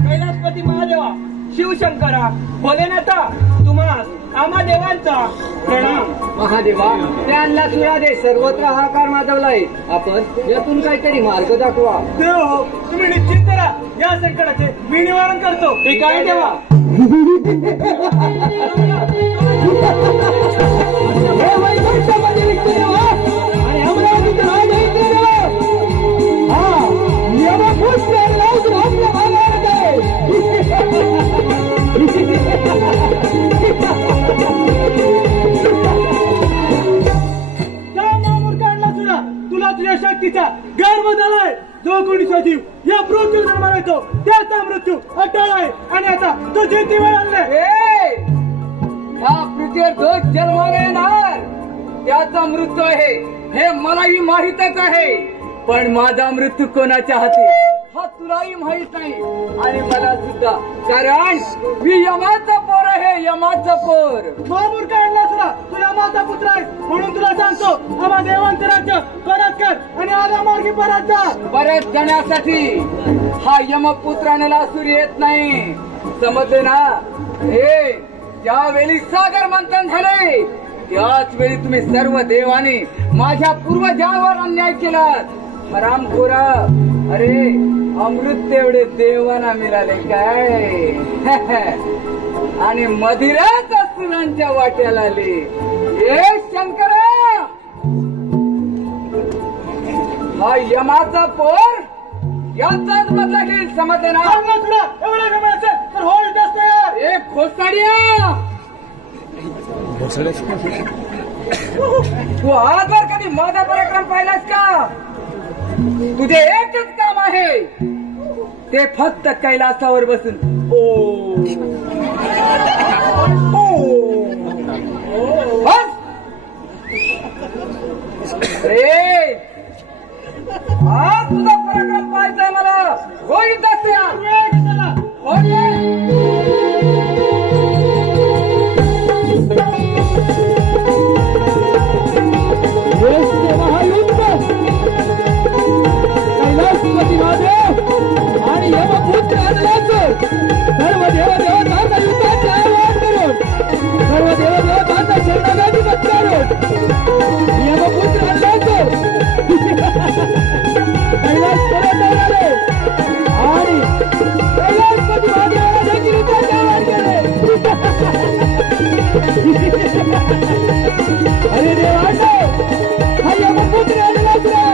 कैलासपती महादेवा, शिवशंकरा, भोलेनाथा, तुम्हा आम्हा देवांचा प्रणाम. महादेवा, त्यांना तुला दे सर्वत्र हाकार माजवलाय. आपण यातून काहीतरी मार्ग दाखवा. देव, तुम्ही निश्चित करा, या संकटाचे मी निवारण करतो. ते काय देवा? तुला तुझ्या शक्तीचा गर्व झालाय. जो कोणी सजीव या पृथ्वीवर जन्माला येतो त्याचा मृत्यू अटळ आहे. आणि आता तो जेती वेळ आणलाय. या पृथ्वीवर जो जन्माला येणार त्याचा मृत्यू आहे हे मलाही माहीतच आहे. पण माझा मृत्यू कोणाच्या हाती हा तुलाही माहित नाही आणि मला सुद्धा. कारण मी यमाचा पोर आहे. यमाचा पोर. महामूर्ख आणला तुला. तू यमाचा पुत्र आहे म्हणून तुला सांगतो, आम्हा देवांचे राज्य परत कर आणि आला मार्गी परत जा. परत जाण्यासाठी हा यमपुत्राने लासूर येत नाही. समजले ना? हे ज्यावेळी सागर मंथन झाले त्याच वेळी तुम्ही सर्व देवाने माझ्या पूर्वजांवर अन्याय केला. हरामखोरा, अरे अमृत तेवढे देवांना मिळाले काय? आणि मदिराच असुरांच्या वाट्याला आले. हे शंकरा, हा यमाचा पोर याचाच बदला घेईल. समजले ना? एवढा गमन असेल तर होईल जास्त यार. एक घोसाड्या, तू आजवर कधी माझा पराक्रम पाहिलास का? तुझे एकच काम आहे, ते फक्त कैलासावर बसून बस. रे, आज तुझा पराक्रम पाहायचा मला. होईल जास्त यार. कैलासपती महादेव आणि यमपुत्र आणल्याचं सर्व देवदेवतांना युद्धाचे आवाहन करून सर्व देवदेवतांना शरणागती पत्करून यमपुत्र आणल्याचं कैलास परत आले आणि कैलासपती महादेवाला देखील युद्धाचे आवाहन केले. अरे देवांनो, हा यमपुत्र आणलाच राव.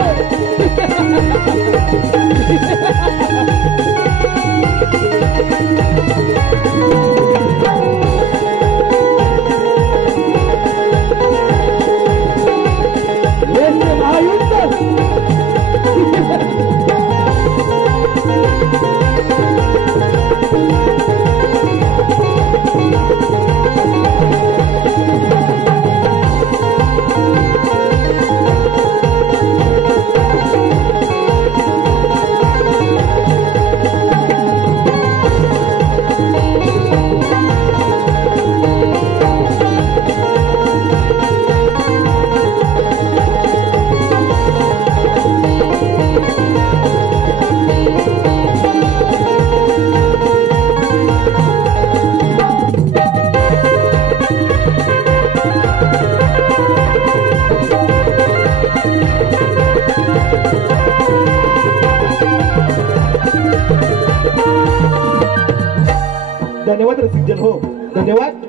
धन्यवाद रसिक जन हो, धन्यवाद.